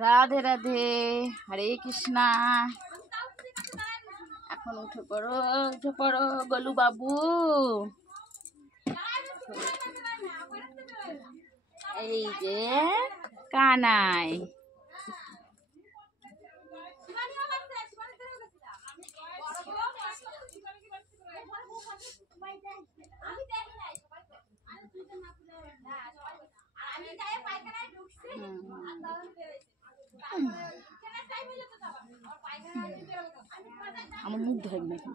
রাধে রাধে, হরে কৃষ্ণা। এখন উঠে পড়ো গোলু বাবু। এই যে কানাই, আমার মুখ ধরবে নাকি।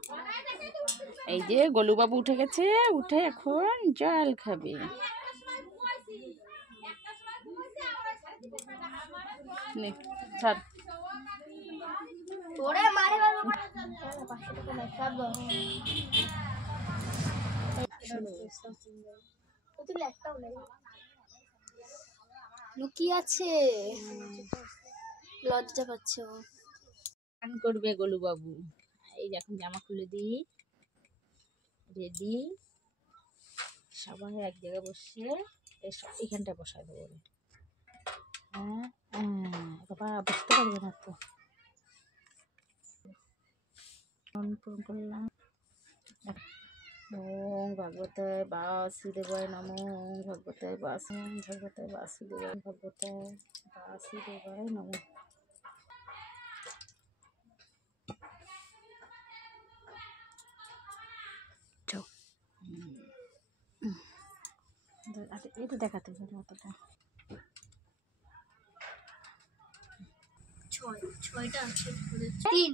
এই যে গোলুবাবু উঠে গেছে, উঠে এখন জল খাবে। ছাড়। লুকিয়ে আছে, লজ্জা পাচ্ছে ও। গান করবে গোলুবাবু। এই এখন জামা খুলে দিই, রেডি। সবাই এক জায়গায় বসে এখানটা বসায় দেবো। বাবা বুঝতে পারবে না তো। পূরণ করলাম। ওম ভগবতে বাসুদেবায় নমো, ভগবতে বাসুদেবায়, ভগবতে বাসুদেবায় নমো। এটা দেখাতে হবে অতটা। ছয়টা আছে, 3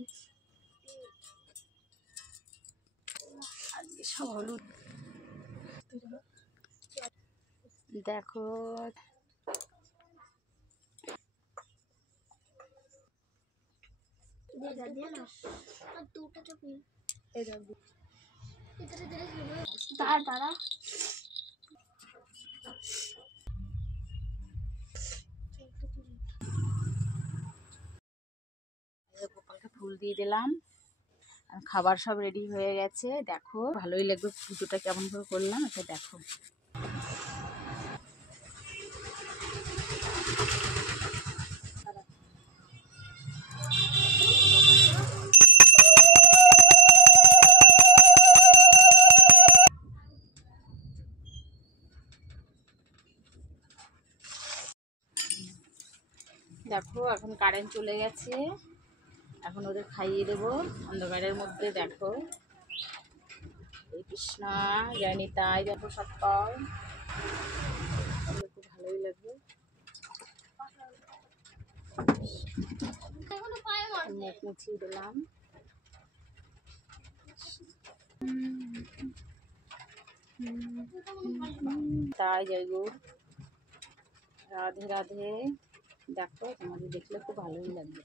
আজকে সব হলুদ। দেখো তারা গোপালকে ফুল দিয়ে দিলাম। খাবার সব রেডি হয়ে গেছে। দেখো ভালোই লাগবে পুজোটা কেমন করে করলাম, এটা দেখো। দেখো এখন কারেন্ট চলে গেছে, এখন ওদের খাইয়ে দেবো অন্ধকারের মধ্যে। দেখো এই কৃষ্ণা জানি তাই, দেখো সকাল খুব ভালোই লাগবে। মুখ মুছিয়ে দিলাম। তাই জয় গো, রাধে রাধে। দেখো তোমাদের দেখলে খুব ভালোই লাগবে।